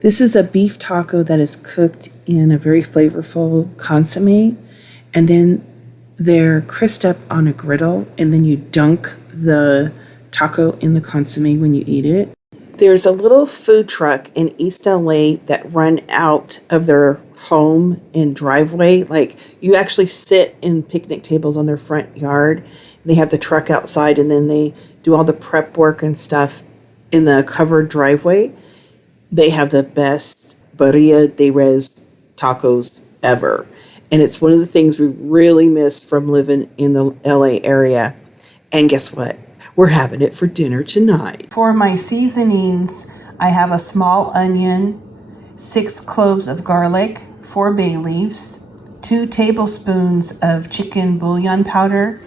This is a beef taco that is cooked in a very flavorful consomme, and then they're crisped up on a griddle, and then you dunk the taco in the consomme when you eat it. There's a little food truck in East LA that run out of their home and driveway. Like, you actually sit in picnic tables on their front yard. They have the truck outside, and then they do all the prep work and stuff in the covered driveway. They have the best Birria de res tacos ever. And it's one of the things we really missed from living in the LA area. And guess what? We're having it for dinner tonight. For my seasonings, I have a small onion, 6 cloves of garlic, 4 bay leaves, 2 tablespoons of chicken bouillon powder,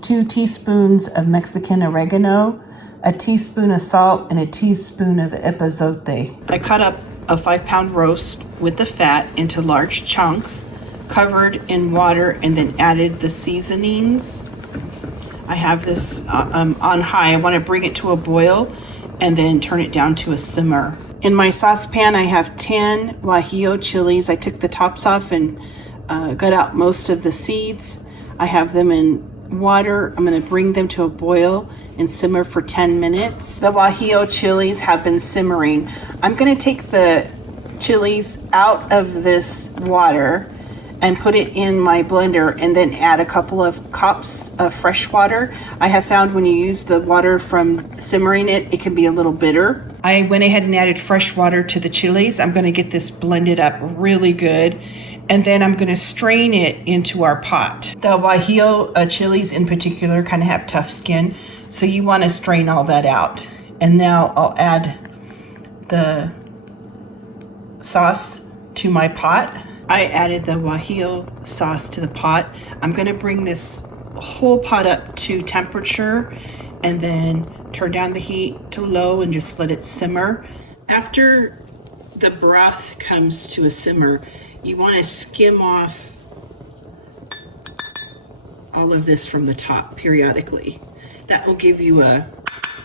2 teaspoons of Mexican oregano, a teaspoon of salt, and a teaspoon of epazote. I cut up a 5-pound roast with the fat into large chunks, covered in water, and then added the seasonings. I have this on high. I want to bring it to a boil and then turn it down to a simmer. In my saucepan, I have 10 guajillo chilies. I took the tops off and got out most of the seeds. I have them in water. I'm going to bring them to a boil and simmer for 10 minutes. The guajillo chilies have been simmering. I'm going to take the chilies out of this water and put it in my blender and then add a couple of cups of fresh water. I have found when you use the water from simmering it, it can be a little bitter. I went ahead and added fresh water to the chilies. I'm going to get this blended up really good. And then I'm going to strain it into our pot. The guajillo chilies in particular kind of have tough skin, so you want to strain all that out. And now I'll add the sauce to my pot. I added the guajillo sauce to the pot. I'm going to bring this whole pot up to temperature and then turn down the heat to low and just let it simmer. After the broth comes to a simmer, you want to skim off all of this from the top periodically. That will give you a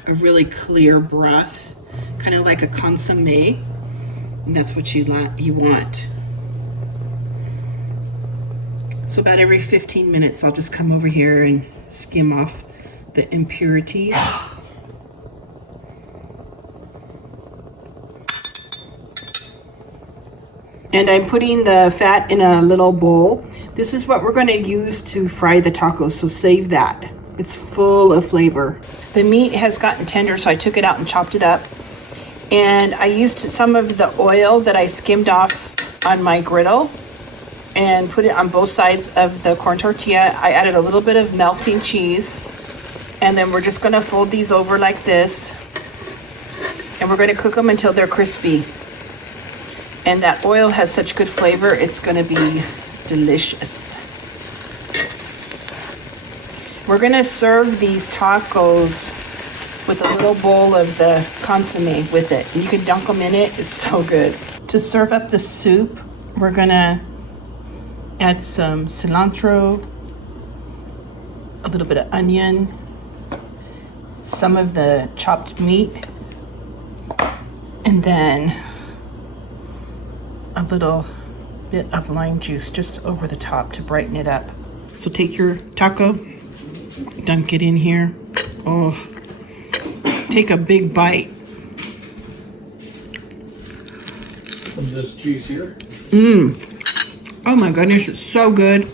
really clear broth, kind of like a consomme, and that's what you want. So about every 15 minutes, I'll just come over here and skim off the impurities. And I'm putting the fat in a little bowl. This is what we're going to use to fry the tacos, so save that. It's full of flavor. The meat has gotten tender, so I took it out and chopped it up. And I used some of the oil that I skimmed off on my griddle and put it on both sides of the corn tortilla. I added a little bit of melting cheese, and then we're just going to fold these over like this, and we're going to cook them until they're crispy. And that oil has such good flavor, it's going to be delicious. We're going to serve these tacos with a little bowl of the consomme with it. And you can dunk them in it. It's so good. To serve up the soup, we're going to add some cilantro, a little bit of onion, some of the chopped meat, and then a little bit of lime juice just over the top to brighten it up. So take your taco, dunk it in here. Oh, take a big bite. From this cheese here? Oh my goodness, it's so good.